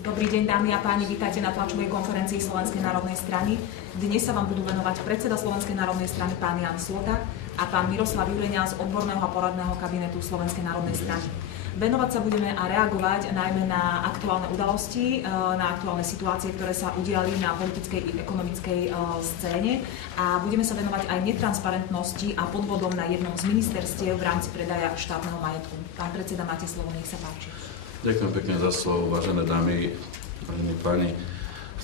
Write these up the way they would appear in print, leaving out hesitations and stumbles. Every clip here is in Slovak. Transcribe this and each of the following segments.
Dobrý deň, dámy a páni, vítajte na tlačovej konferencii Slovenskej národnej strany. Dnes sa vám budú venovať predseda Slovenskej národnej strany pán Ján Slota a pán Miroslav Jureňa z odborného a poradného kabinetu Slovenskej národnej strany. Venovať sa budeme a reagovať najmä na aktuálne udalosti, na aktuálne situácie, ktoré sa udiali na politickej i ekonomickej scéne a budeme sa venovať aj netransparentnosti a podvodom na jednom z ministerstiev v rámci predaja štátneho majetku. Pán predseda, máte slovo, nech sa páči. Ďakujem pekne za slovo, vážené dámy, vážení páni.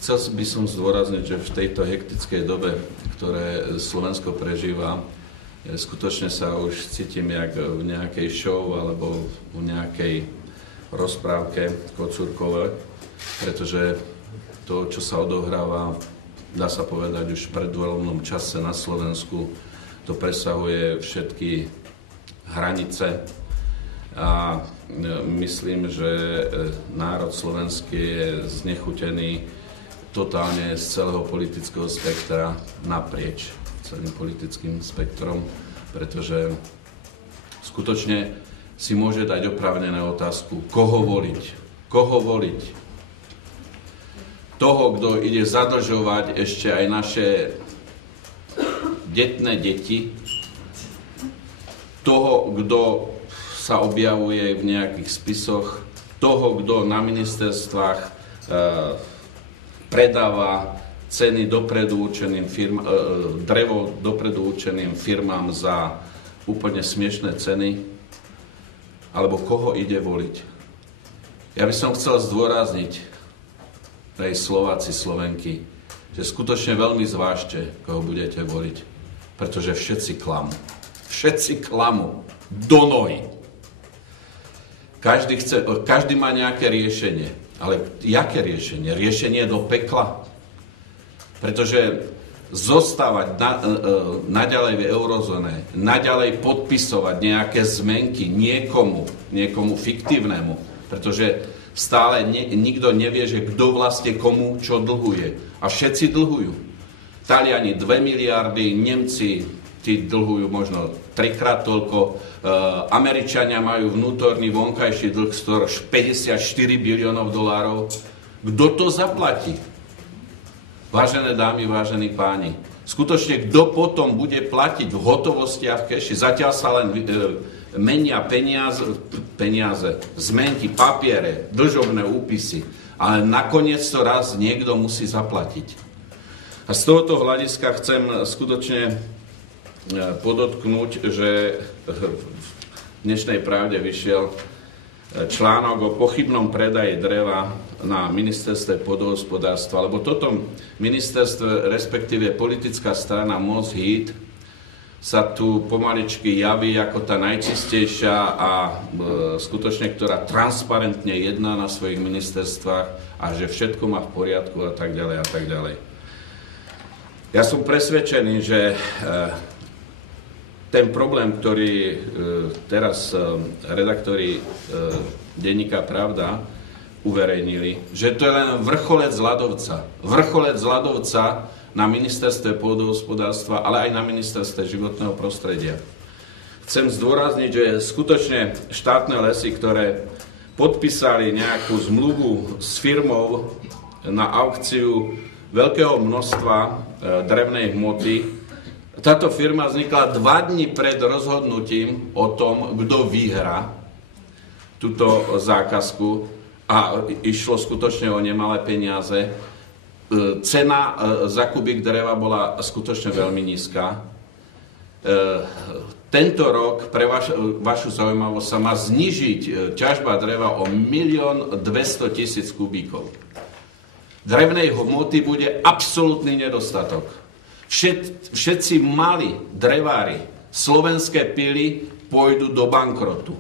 Chcel by som zdôrazniť, že v tejto hektickej dobe, ktoré Slovensko prežíva, skutočne sa už cítim jak v nejakej show alebo v nejakej rozprávke Kocúrkové, pretože to, čo sa odohráva, dá sa povedať už v predvoľbnom čase na Slovensku, to presahuje všetky hranice a myslím, že národ slovenský je znechutený totálne z celého politického spektra naprieč celým politickým spektrom, pretože skutočne si môže dať oprávnené otázku, koho voliť. Koho voliť? Toho, kto ide zadlžovať ešte aj naše detné deti, toho, kto sa objavuje v nejakých spisoch, toho, kto na ministerstvách predáva ceny dopredu určeným drevo dopredu určeným firmám za úplne smiešné ceny, alebo koho ide voliť. Ja by som chcel zdôrazniť, aj Slováci, Slovenky, že skutočne veľmi zvážte, koho budete voliť, pretože všetci klamú. Všetci klamú. Do nohy. Každý má nejaké riešenie. Ale jaké riešenie? Riešenie do pekla? Pretože zostávať naďalej v eurozóne, naďalej podpisovať nejaké zmenky niekomu fiktívnemu, pretože stále nikto nevie, že kto vlastne komu čo dlhuje. A všetci dlhujú. Taliani 2 miliardy, Nemci tí dlhujú možno 3-krát toľko, Američania majú vnútorný vonkajší dlh 54 biliónov dolárov. Kto to zaplatí? Vážené dámy, vážení páni, skutočne kto potom bude platiť v hotovosti a v keši? Zatiaľ sa len menia peniaze, zmenky, papiere, dlžobné úpisy, ale nakoniec to raz niekto musí zaplatiť. A z tohoto hľadiska chcem skutočne podotknúť, že v dnešnej Pravde vyšiel článok o pochybnom predaji dreva na ministerstve pôdohospodárstva, lebo toto ministerstvo, respektíve politická strana Most Híd, sa tu pomaličky javí ako tá najčistejšia a skutočne, ktorá transparentne jedná na svojich ministerstvách a že všetko má v poriadku a tak ďalej a tak ďalej. Ja som presvedčený, že ten problém, ktorý teraz redaktori denníka Pravda uverejnili, že to je len vrcholec ľadovca. Vrcholec ľadovca na ministerstve pôdohospodárstva, ale aj na ministerstve životného prostredia. Chcem zdôrazniť, že skutočne štátne lesy, ktoré podpísali nejakú zmluvu s firmou na aukciu veľkého množstva drevnej hmoty, táto firma vznikla 2 dni pred rozhodnutím o tom, kto vyhrá túto zákazku a išlo skutočne o nemalé peniaze. Cena za kubík dreva bola skutočne veľmi nízka. Tento rok, pre vašu zaujímavosť, sa má znižiť ťažba dreva o 1 200 000 kubíkov. Drevnej hmoty bude absolútny nedostatok. Všetci malí drevári, slovenské pily pôjdu do bankrotu.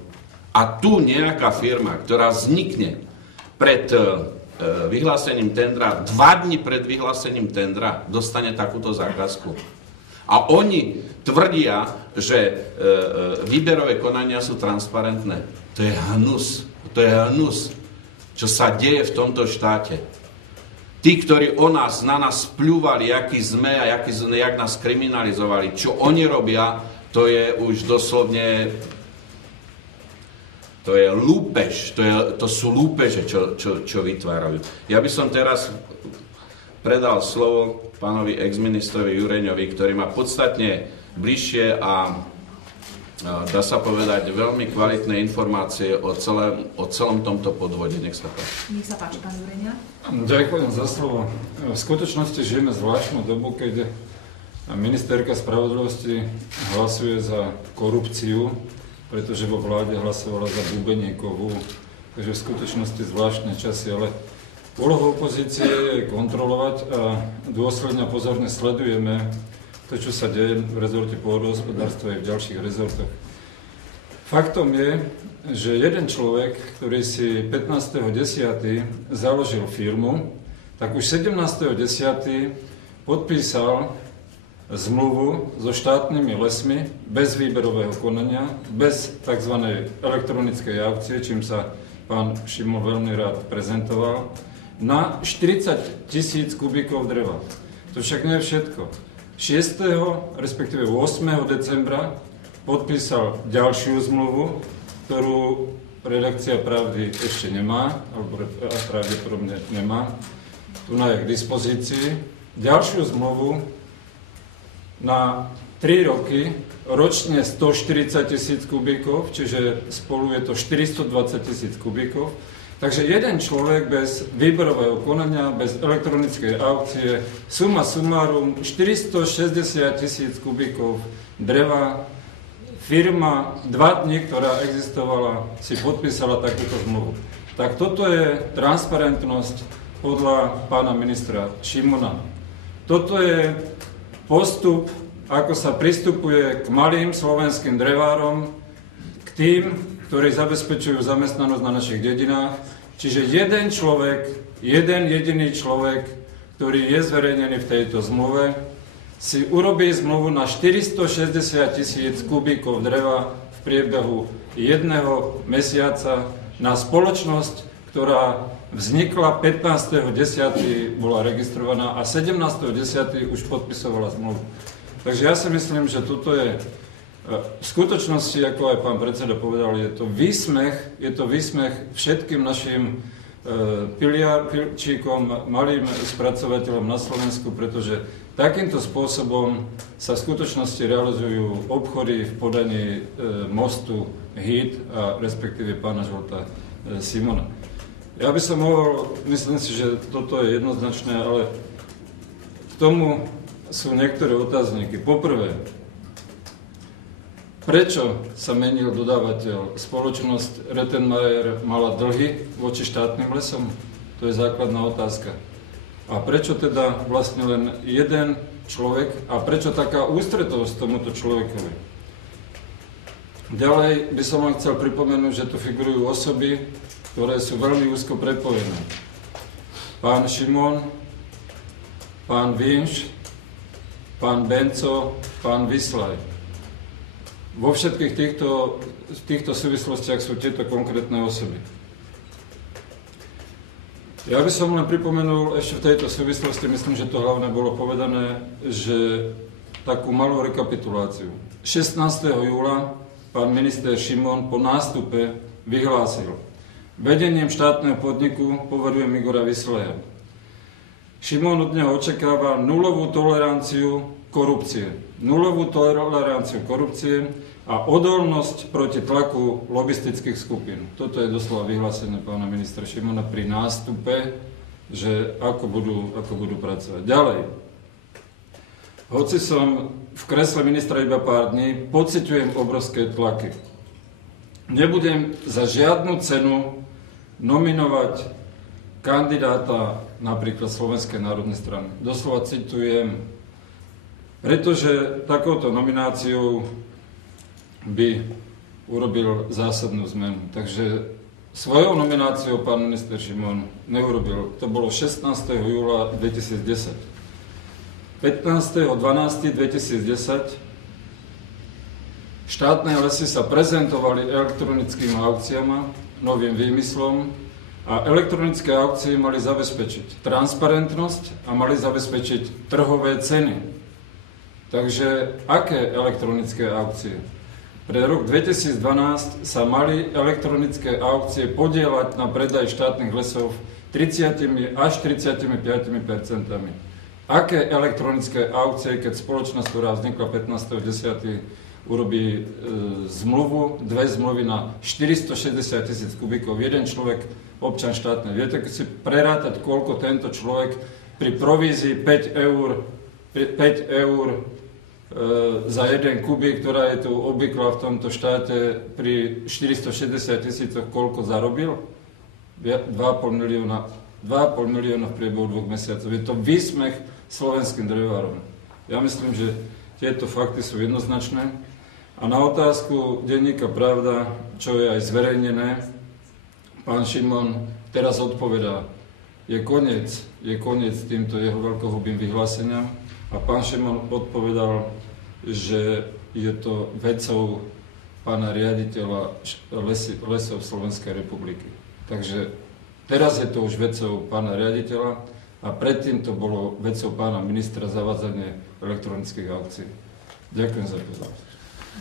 A tu nejaká firma, ktorá vznikne pred vyhlásením tendra, 2 dni pred vyhlásením tendra, dostane takúto zákazku. A oni tvrdia, že výberové konania sú transparentné. To je hnus. To je hnus, čo sa deje v tomto štáte. Tí, ktorí na nás pľúvali, akí sme a jak nás kriminalizovali, čo oni robia, to je už doslovne To je lúpež, to sú lúpeže, čo vytvárajú. Ja by som teraz predal slovo pánovi exministrovi Jureňovi, ktorý má podstatne bližšie a dá sa povedať veľmi kvalitné informácie o celom tomto podvode. Nech sa páči. Nech sa páči, pán Jureňa. Ďakujem za slovo. V skutočnosti žijeme zvláštnu dobu, keď ministerka spravodlivosti hlasuje za korupciu, pretože vo vláde hlasovala za Bubeníkovú, takže v skutočnosti zvláštne časy, ale úlohou opozície je kontrolovať a dôsledne a pozorne sledujeme to, čo sa deje v rezorte pôdohospodárstva aj v ďalších rezortoch. Faktom je, že jeden človek, ktorý si 15.10. založil firmu, tak už 17.10. podpísal zmluvu so štátnymi lesmi bez výberového konania, bez tzv. Elektronickej aukcie, čím sa pán Šimon veľmi rád prezentoval, na 40 000 kubíkov dreva. To však nie je všetko. 6. respektíve 8. decembra podpísal ďalšiu zmluvu, ktorú redakcia Pravdy ešte nemá, alebo pravdepodobne nemá. Tu je k dispozícii. Ďalšiu zmluvu na 3 roky, ročne 140 000 kubíkov, čiže spolu je to 420 000 kubíkov. Takže jeden človek bez výberového konania, bez elektronickej aukcie, suma sumárum 460 000 kubíkov dreva, firma 2 dní, ktorá existovala, si podpísala takúto zmluvu. Tak toto je transparentnosť podľa pána ministra Šimona. Toto je postup, ako sa pristupuje k malým slovenským drevárom, k tým, ktorí zabezpečujú zamestnanosť na našich dedinách. Čiže jeden jediný človek, ktorý je zverejnený v tejto zmluve, si urobí zmluvu na 460 000 kubíkov dreva v priebehu 1 mesiaca na spoločnosť, ktorá vznikla 15.10. bola registrovaná a 17.10. už podpisovala zmluvu. Takže ja si myslím, že toto je v skutočnosti, ako aj pán predseda povedal, je to výsmech všetkým našim pilčíkom, malým spracovateľom na Slovensku, pretože takýmto spôsobom sa v skutočnosti realizujú obchody v podaní mostu HIT a respektíve pána Žolta Simona. Ja by som mohol, myslím si, že toto je jednoznačné, ale k tomu sú niektoré otázniky. Poprvé, prečo sa menil dodávateľ? Spoločnosť Rettenmeier mala dlhy voči štátnym lesom? To je základná otázka. A prečo teda vlastne len jeden človek a prečo taká ústretovosť tomuto človekovi? Ďalej by som vám chcel pripomenúť, že tu figurujú osoby, ktoré sú veľmi úzko prepojené. Pán Šimon, pán Vinš, pán Benco, pán Vyslaj. Vo všetkých týchto súvislostiach sú tieto konkrétne osoby. Ja by som len pripomenul ešte v tejto súvislosti, myslím, že to hlavne bolo povedané, že takú malú rekapituláciu. 16. júla pán minister Šimon po nástupe vyhlásil: vedením štátneho podniku poverujem Igora Vyslaja. Šimon od neho očakáva nulovú toleranciu korupcie. Nulovú toleranciu korupcie a odolnosť proti tlaku lobistických skupín. Toto je doslova vyhlásenie pána ministra Šimona pri nástupe, že ako budú pracovať. Ďalej. Hoci som v kresle ministra iba pár dní, pociťujem obrovské tlaky. Nebudem za žiadnu cenu nominovať kandidáta napríklad Slovenskej národnej strany. Doslova citujem, pretože takouto nomináciou by urobil zásadnú zmenu. Takže svojou nomináciou pán minister Šimon neurobil. To bolo 16. júla 2010. 15.12.2010 štátne lesy sa prezentovali elektronickými aukciami, novým výmyslom, a elektronické aukcie mali zabezpečiť transparentnosť a mali zabezpečiť trhové ceny. Takže aké elektronické aukcie? Pre rok 2012 sa mali elektronické aukcie podieľať na predaj štátnych lesov 30 až 35%. Aké elektronické aukcie, keď spoločnosť, ktorá vznikla 15.10. urobí zmluvu, dve zmluvy na 460 000 kubíkov, jeden človek, občan štátnej. Viete si prerátať, koľko tento človek pri provízii 5 eur za jeden kubík, ktorá je tu obvyklá v tomto štáte, pri 460 000 koľko zarobil? 2,5 milióna v priebehu 2 mesiacov. Je to výsmech slovenským drevárom. Ja myslím, že tieto fakty sú jednoznačné. A na otázku denníka Pravda, čo je aj zverejnené, pán Šimon teraz odpovedá, je koniec týmto jeho veľkohubým vyhláseniam. A pán Šimon odpovedal, že je to vecou pána riaditeľa lesov Slovenskej republiky. Takže teraz je to už vecou pána riaditeľa a predtým to bolo vecou pána ministra zavádzanie elektronických aukcií. Ďakujem za pozornosť.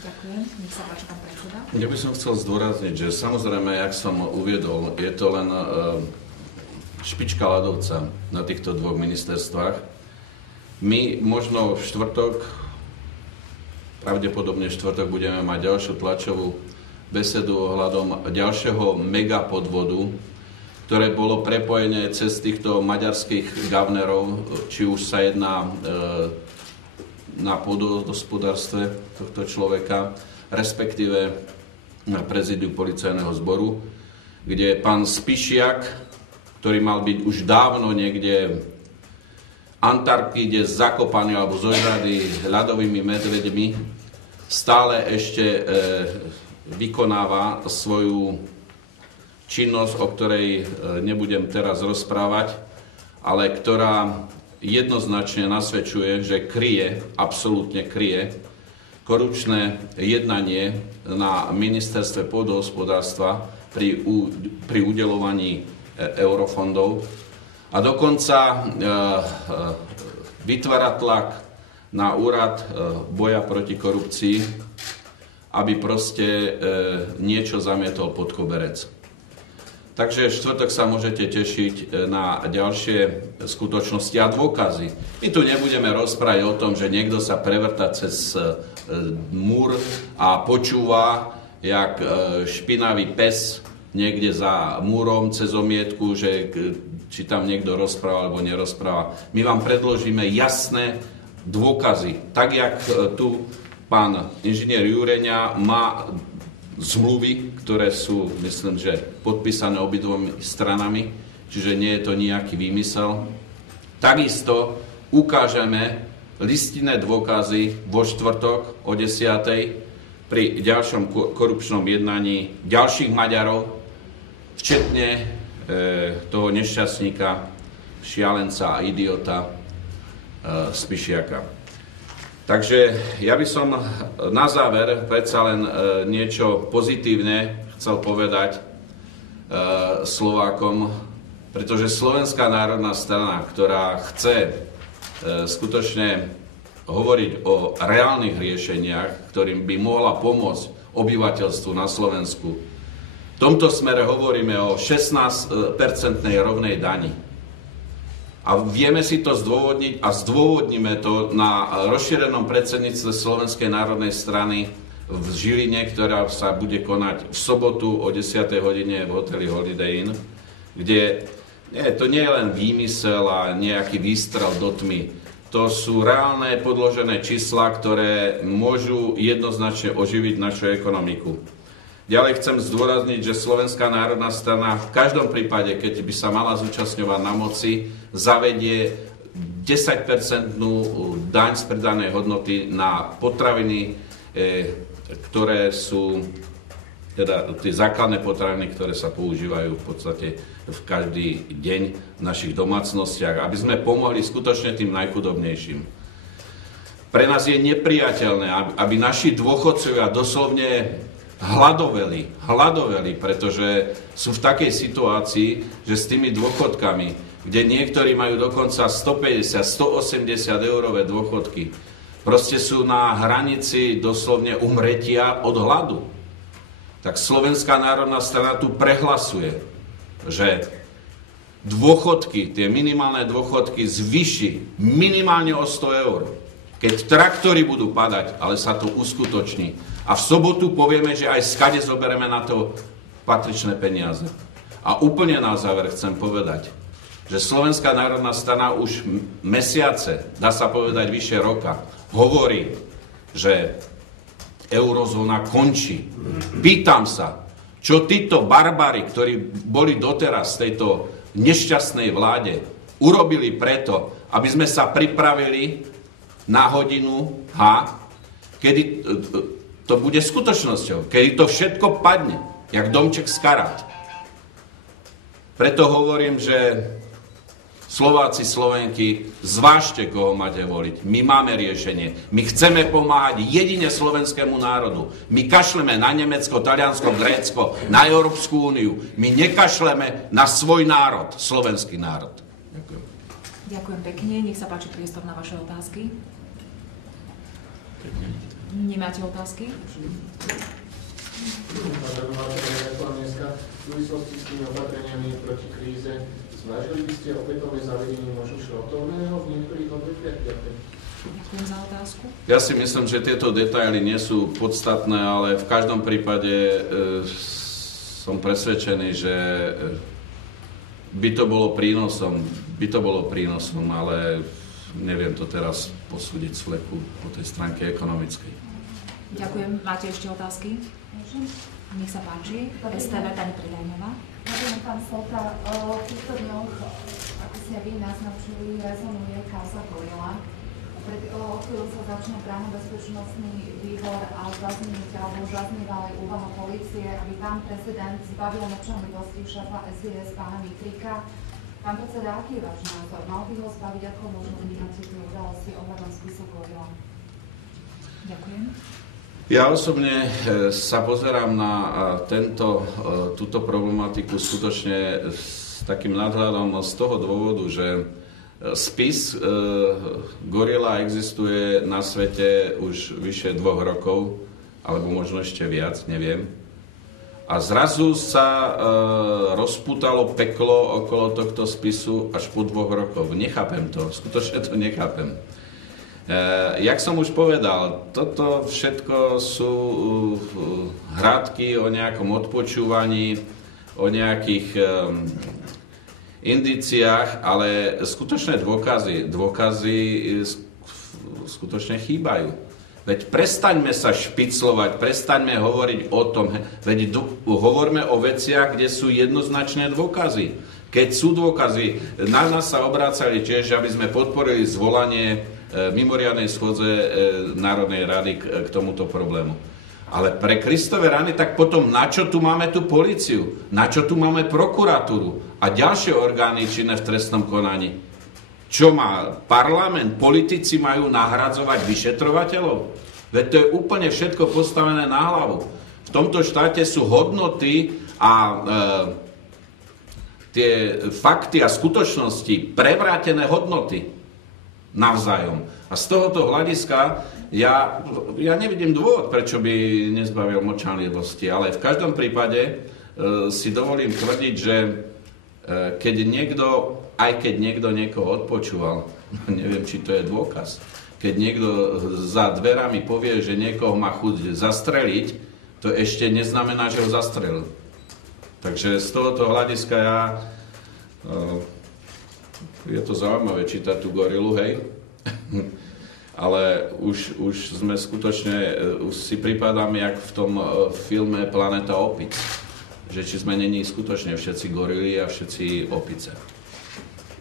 Ďakujem. Nech sa páči, pán predseda. Ja by som chcel zdôrazniť, že samozrejme, jak som uviedol, je to len špička ľadovca na týchto dvoch ministerstvách. My možno v štvrtok, pravdepodobne v štvrtok budeme mať ďalšiu tlačovú besedu ohľadom ďalšieho megapodvodu, ktoré bolo prepojené cez týchto maďarských gavnerov, či už sa jedná na pôdohospodárstve tohto človeka, respektíve na prezidiu policajného zboru, kde pán Spišiak, ktorý mal byť už dávno niekde Antarktíde zakopaný alebo zožradý ľadovými medveďmi, stále ešte vykonáva svoju činnosť, o ktorej nebudem teraz rozprávať, ale ktorá jednoznačne nasvedčuje, že absolútne kryje korupčné jednanie na ministerstve pôdohospodárstva pri udeľovaní eurofondov. A dokonca vytvára tlak na úrad boja proti korupcii, aby proste niečo zamietol pod koberec. Takže v štvrtok sa môžete tešiť na ďalšie skutočnosti a dôkazy. My tu nebudeme rozprávať o tom, že niekto sa prevrta cez múr a počúva, jak špinavý pes niekde za múrom cez omietku, že či tam niekto rozpráva alebo nerozpráva. My vám predložíme jasné dôkazy. Tak, jak tu pán inžinier Jureňa má zmluvy, ktoré sú, myslím, že podpísané obidvomi stranami, čiže nie je to nejaký výmysel. Takisto ukážeme listinné dôkazy vo štvrtok o 10:00 pri ďalšom korupčnom jednaní ďalších Maďarov, včetne toho nešťastníka, šialenca a idiota Spišiaka. Takže ja by som na záver predsa len niečo pozitívne chcel povedať Slovákom, pretože Slovenská národná strana, ktorá chce skutočne hovoriť o reálnych riešeniach, ktorým by mohla pomôcť obyvateľstvu na Slovensku, v tomto smere hovoríme o 16% rovnej dani. A vieme si to zdôvodniť a zdôvodníme to na rozšírenom predsedníctve Slovenskej národnej strany v Žiline, ktorá sa bude konať v sobotu o 10:00 hodine v hoteli Holiday Inn, kde to nie je len výmysel a nejaký výstrel do tmy. To sú reálne podložené čísla, ktoré môžu jednoznačne oživiť našu ekonomiku. Ďalej chcem zdôrazniť, že Slovenská národná strana v každom prípade, keď by sa mala zúčastňovať na moci, zavedie 10% daň z pridanej hodnoty na potraviny, ktoré sú teda tie základné potraviny, ktoré sa používajú v podstate v každý deň v našich domácnostiach, aby sme pomohli skutočne tým najchudobnejším. Pre nás je nepriateľné, aby naši dôchodcovia doslovne hladoveli, pretože sú v takej situácii, že s tými dôchodkami, kde niektorí majú dokonca 150-180 eurové dôchodky, proste sú na hranici doslovne umretia od hladu. Tak Slovenská národná strana tu prehlasuje, že dôchodky, tie minimálne dôchodky zvýši minimálne o 100 eur. Keď traktory budú padať, ale sa to uskutoční. A v sobotu povieme, že aj skade zobereme na to patričné peniaze. A úplne na záver chcem povedať, že Slovenská národná strana už mesiace, dá sa povedať vyše roka, hovorí, že eurozóna končí. Pýtam sa, čo títo barbári, ktorí boli doteraz v tejto nešťastnej vláde, urobili preto, aby sme sa pripravili na hodinu H, kedy to bude skutočnosťou, kedy to všetko padne, jak domček z karát. Preto hovorím, že Slováci, Slovenky, zvážte, koho máte voliť. My máme riešenie. My chceme pomáhať jedine slovenskému národu. My kašleme na Nemecko, Taliansko, Grécko, na Európsku úniu. My nekašleme na svoj národ, slovenský národ. Ďakujem. Ďakujem pekne. Nech sa páči priestor na vaše otázky. Nemáte otázky? V súvislosti s tými opatreniami proti kríze, zvážili by ste opätovné zavedenie možno šrotovného v niektorých odvetviach? Ďakujem za otázku. Ja si myslím, že tieto detaily nie sú podstatné, ale v každom prípade som presvedčený, že by to bolo prínosom, ale neviem to teraz posúdiť z fleku po tej stránke ekonomickej. Ďakujem. Máte ešte otázky? Nech sa páči. STV, pani Predajňová. Ďakujem, pán Slota. V týchto dňoch, ako ste vy naznačili, rezonuje kauza Gorila. O chvíľu sa začne právno-bezpečnostný výbor a zaznieva aj úvaha polície, aby pán prezident zbavil mlčanlivosti šéfa SIS pána Mitrika. Pán predseda, aký je váš názor? Mal by ho zbaviť, ako možno vnímate tie udalosti ohľadom spisu Gorila? Ďakujem. Ja osobne sa pozerám na túto problematiku skutočne s takým nadhľadom z toho dôvodu, že spis Gorila existuje na svete už vyše 2 rokov, alebo možno ešte viac, neviem. A zrazu sa rozpútalo peklo okolo tohto spisu až po 2 rokoch. Nechápem to, skutočne to nechápem. Jak som už povedal, toto všetko sú hradky o nejakom odpočúvaní, o nejakých indiciách, ale skutočné dôkazy skutočne chýbajú. Veď prestaňme sa špiclovať, prestaňme hovoriť o tom, veď hovorme o veciach, kde sú jednoznačné dôkazy. Keď sú dôkazy, na nás sa obrácali tiež, aby sme podporili zvolanie mimoriadnej schôdze Národnej rady k tomuto problému. Ale pre Kristove rany, tak potom na čo tu máme tú políciu? Na čo tu máme prokuratúru a ďalšie orgány činné v trestnom konaní? Čo má parlament? Politici majú nahradzovať vyšetrovateľov? Veď to je úplne všetko postavené na hlavu. V tomto štáte sú hodnoty a tie fakty a skutočnosti, prevrátené hodnoty navzájom. A z tohoto hľadiska ja nevidím dôvod, prečo by nezbavil mlčanlivosti, ale v každom prípade si dovolím tvrdiť, že keď niekto niekoho odpočúval, neviem, či to je dôkaz, keď niekto za dverami povie, že niekoho má chuť zastreliť, to ešte neznamená, že ho zastrelil. Takže z tohoto hľadiska je to zaujímavé čítať tú Gorilu, hej? Ale už sme skutočne, už si pripadám, jak v tom filme Planeta opic. Že či sme není skutočne všetci gorily a všetci opice.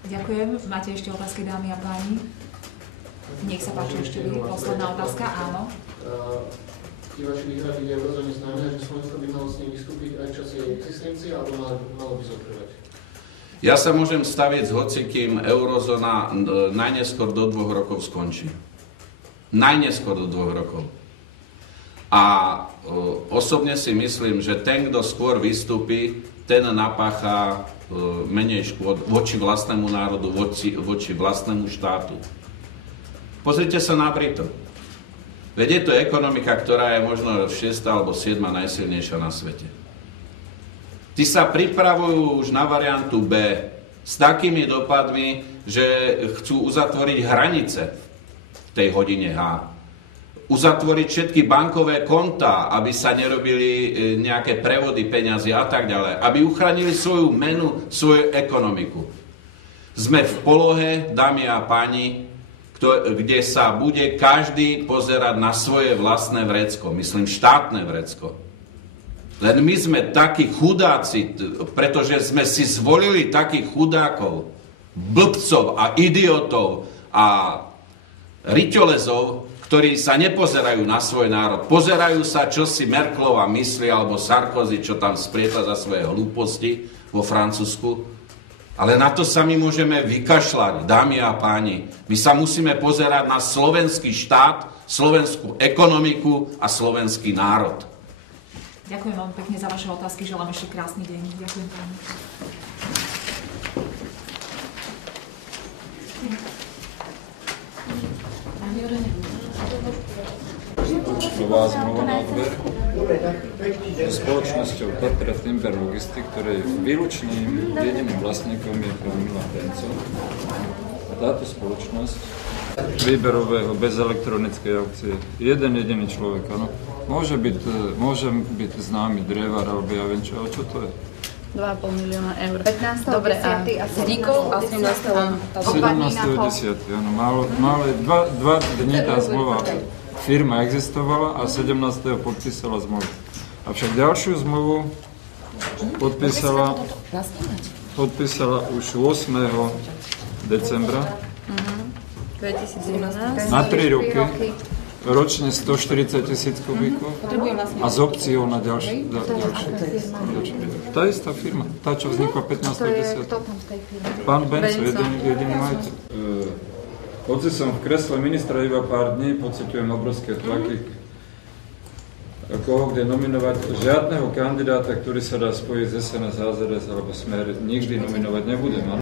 Ďakujem. Máte ešte otázky, dámy a páni? Nech sa páči ešte vy. Posledná otázka, áno. Tie vaše výhrady v eurozóne znamená, že Slovensko by malo s ním vystúpiť aj v čase jej existencie, alebo malo by zotrvať? Ja sa môžem staviť s hocikým, eurozóna najneskôr do 2 rokov skončí. Najneskôr do 2 rokov. A osobne si myslím, že ten, kto skôr vystúpi, ten napácha menej škôd voči vlastnému národu, voči vlastnému štátu. Pozrite sa na Britov. Veď je to ekonomika, ktorá je možno 6. alebo 7. najsilnejšia na svete. Tí sa pripravujú už na variantu B s takými dopadmi, že chcú uzatvoriť hranice v tej hodine H. Uzatvoriť všetky bankové kontá, aby sa nerobili nejaké prevody peňazí a tak ďalej. Aby uchránili svoju menu, svoju ekonomiku. Sme v polohe, dámy a páni, kde sa bude každý pozerať na svoje vlastné vrecko. Myslím štátne vrecko. Len my sme takí chudáci, pretože sme si zvolili takých chudákov, blbcov a idiotov a riťolezov, ktorí sa nepozerajú na svoj národ. Pozerajú sa, čo si Merkelová myslí, alebo Sarkozy, čo tam sprieta za svoje hlúposti vo Francúzsku. Ale na to sa my môžeme vykašľať, dámy a páni. My sa musíme pozerať na slovenský štát, slovenskú ekonomiku a slovenský národ. Ďakujem vám pekne za vaše otázky, želám ešte krásny deň. Ďakujem páni. Nová zmluva na odber so spoločnosťou Tatra Timber Logistik, ktorej výlučným jediným vlastníkom je pán Milan Benco. A táto spoločnosť výberového bez elektronickej aukcie, jeden jediný človek, áno. Môže byť známy drevar, alebo ja viem čo, ale čo to je? 2,5 milióna eur. 15. Dobre, a vznikol a 17.10. áno, málo 2 dní tá zmluva, firma existovala a 17. podpísala zmluvu. Avšak ďalšiu zmluvu podpísala už 8. decembra 2017. na 3 roky. Ročne 140 000 kubíkov a s opciou na ďalšie. Tá istá firma, tá, čo vznikla 15.10. Pán Benco, jediný majiteľ. Hoci som v kresle ministra iba pár dní, pociťujem obrovské tlaky, koho kde nominovať. Žiadneho kandidáta, ktorý sa dá spojiť z SNS, HZDS alebo Smer, nikdy nominovať nebudem.